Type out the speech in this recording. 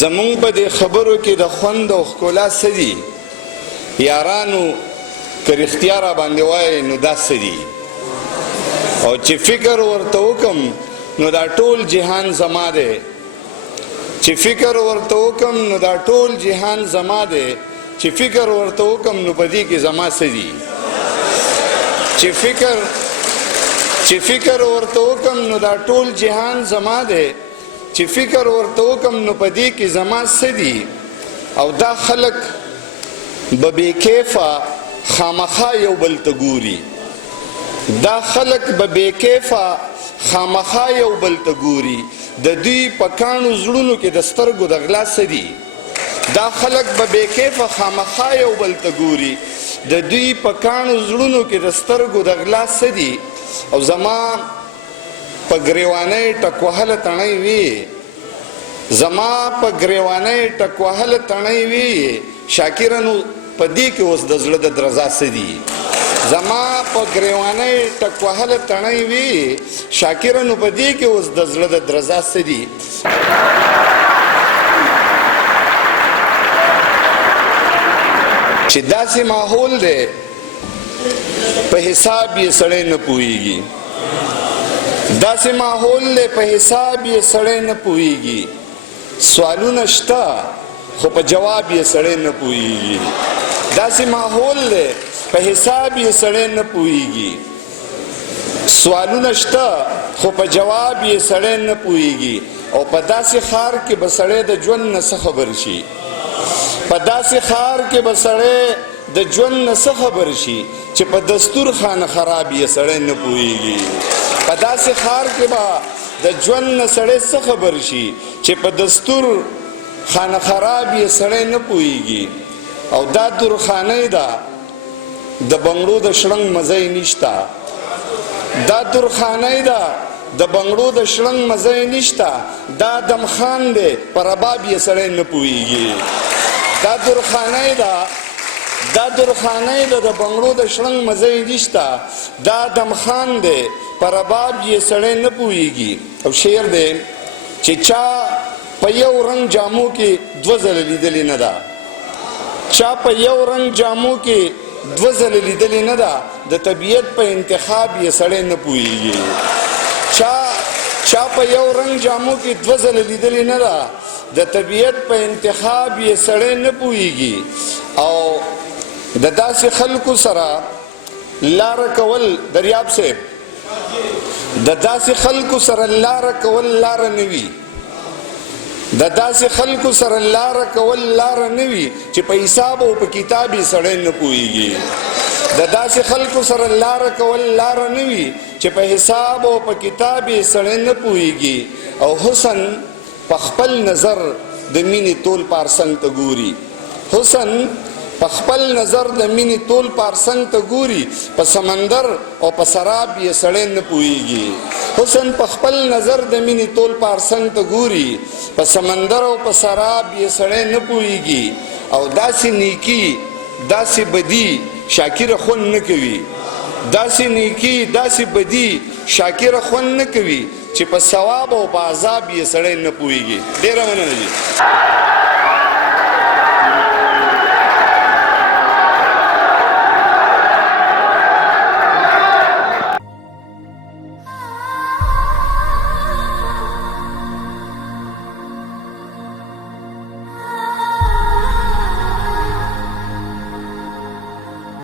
زمون په دې خبرو کې د خوند او ښکلا څه دي یارانو که رښتیا را باندې وایي نو دا څه دي او چې فکر ورته وکم نو دا ټول جهان زما دی چې فکر ورته وکم نو دا ټول جهان زما دی چې فکر ورته وکم نو په دې کې زما څه دي چې فکر ورته وکم نو دا ټول جهان زما دی چې فکر ورته وکم نو په دې کې زما څه دي او دا خلک به بې کیفه خامخا یو بل ته ګوري دا خلک به بې کیفه خامخا یو بل ته ګوري د دوی په کاڼو زړونو کې د سترګو د غلا څه دي دا خلک به بې کیفه خامخا یو بل ته ګوري د دوی په کاڼو زړونو کې د سترګو د غلا څه دي او زما په ګریوانۍ ټکوهله تڼۍ وي زما په ګریوانۍ ټکوهله تڼۍ وي شاکره نو په دې کې اوس د زړه د درزا څه دي زما په ګریوانۍ ټکوهله تڼۍ وي شاکره نو په دې کې اوس د زړه د درزا څه دي چې داسې ماحول دی په حساب یې سړی نه پوهېږي داسې ماحول دی په حساب یې سړی نه پوهېږي سوالونه شته خو په جواب یې سړی نه پوهېږي داسې ماحول دی په حساب یې سړی نه پوهېږي سوالونه شته خو په جواب یې سړی نه پوهېږي او په داسې ښار کې به سړی د ژوند نه څه خبر شي په داسې ښار کې به سړی د ژوند نه څه خبر شي چې په دستورخانه خراب یې سړی نه پوهېږي په داسې ښار کې به د ژوند نه سړی څه خبر شي چې په دستور خانه خراب یې سړی نه پوهېږي او دا درخانۍ ده د بنګړو د شړنګ مزه یې نشته دا درخانۍ ده د بنګړو د شړنګ مزه یې نشته دا دمخان دی په رباب یې سړی نه پوهېږي دا درخانۍ ده د بنګړو د شړنګ مزه یې نشته دا دمخان دی په رباب یې سړی نه پوهېږي او شعر دی چې چا په یو رنګ جامو کې دوه ځله لیدلې نه ده چا په یو رنګ جامو کې دوه ځله لیدلې نه ده د طبیعت په انتخاب یې سړی نه پوهېږي چا په یو رنګ جامو کې دوه ځله لیدلې نه ده د طبیعت په انتخاب یې سړی نه پوهېږي او د داسې خلکو سره لاره کول دریاب صاحب د داسې خلکو سره لاره کول لاره نه وي د داسې خلکو سره لاره کول لاره نه وي چې په حساب او په کتاب یې سړی نه پوهېږي د داسې خلکو سره لاره کول لاره نه وي چې په حساب او په کتاب یې سړی نه پوهېږي او حسن په خپل نظر د مینې ټول پارسنګ ته ګوري حسن په خپل نظر د مینې ټول پارسنګ ته ګوري په سمندر او په سراب یې سړی نه پوهېږي حسن په خپل نظر د مینې ټول پارسنګ ته ګوري په سمندر او په سراب یې سړی نه پوهېږي او داسې نیکي داسې بدي شاکره خوند نه کوي داسې نیکي داسې بدي شاکره خوند نه کوي چې په ثواب او په عذاب یې سړی نه پوهېږي ډېره مننه